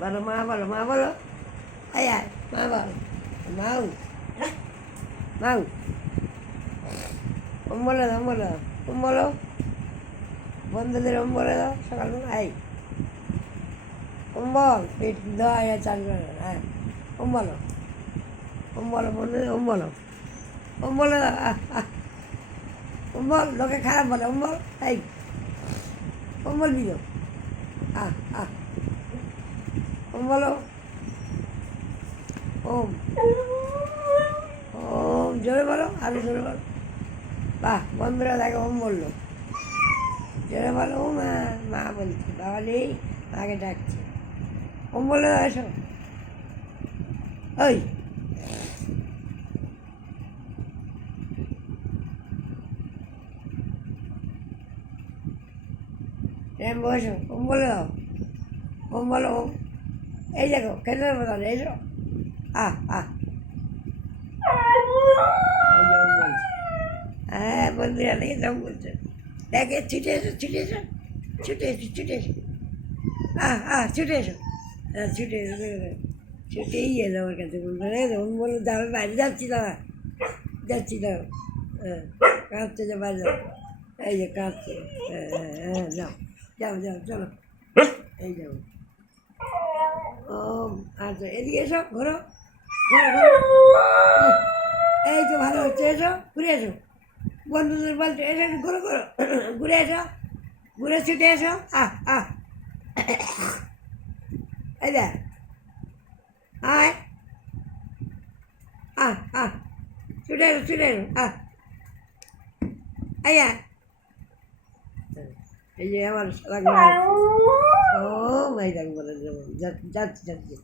বলো মা বলো মা বলো আয় আয় মা বলো মাউ মাউ ওম বলে দাও ওম বলে দাও ওম বলো বন্ধুদের ওম বলে দাও সকালবেলা আই ওম বল পেট দেওয়া চাল হ্যাঁ ওম বলো বন্ধুদের ওম বলো ওম বলে দাও ওম বল লোকে খারাপ বলে ওম বল এই ওম বলবি তো আহ আহ ওম বলো ওম ওম জোরে বলো আরো জোরে বলো বাহ বন্ধুরা দেখো ওম বললো জোরে বলো ও মা মা বলছে বাবা নেই মাকে ডাকছে ওম বলে দাও এসো ওই বসো ওম বলে দাও ওম বলো ওম এই দেখো খেতে দেবো তাহলে এসো আহ আহ ওই যে ওম বলছে হ্যাঁ বন্ধুরা দেখে সব বলছে দেখে ছুটে এসো ছুটে এসো ছুটে এসো ছুটে এসো ছুটে এসো হ্যাঁ ছুটে এসো ছুটেই এলো আমার কাছে বলবো ওম বললো যাবে বাইরে যাচ্ছি দাদা যাচ্ছি দাদা হ্যাঁ কাঁদছে যে বাইরে যাও এই যে কাঁদছে হ্যাঁ হ্যাঁ হ্যাঁ যাও যাও যাও চলো এই যাও ও আচ্ছা এদিকে এসো ঘোরো ঘোরো ঘোরো এই তো ভালো হচ্ছে এসো ঘুরে এসো বন্ধুদের বলছে এসো ঘুরো ঘুরো ঘুরে এসো ঘুরে ছুটে এসো এই দেখ আয় ছুটে এসো ছুটে এসো আয়া এই যে আমার ও ভাই দেখ বলে যাচ্ছি যাচ্ছি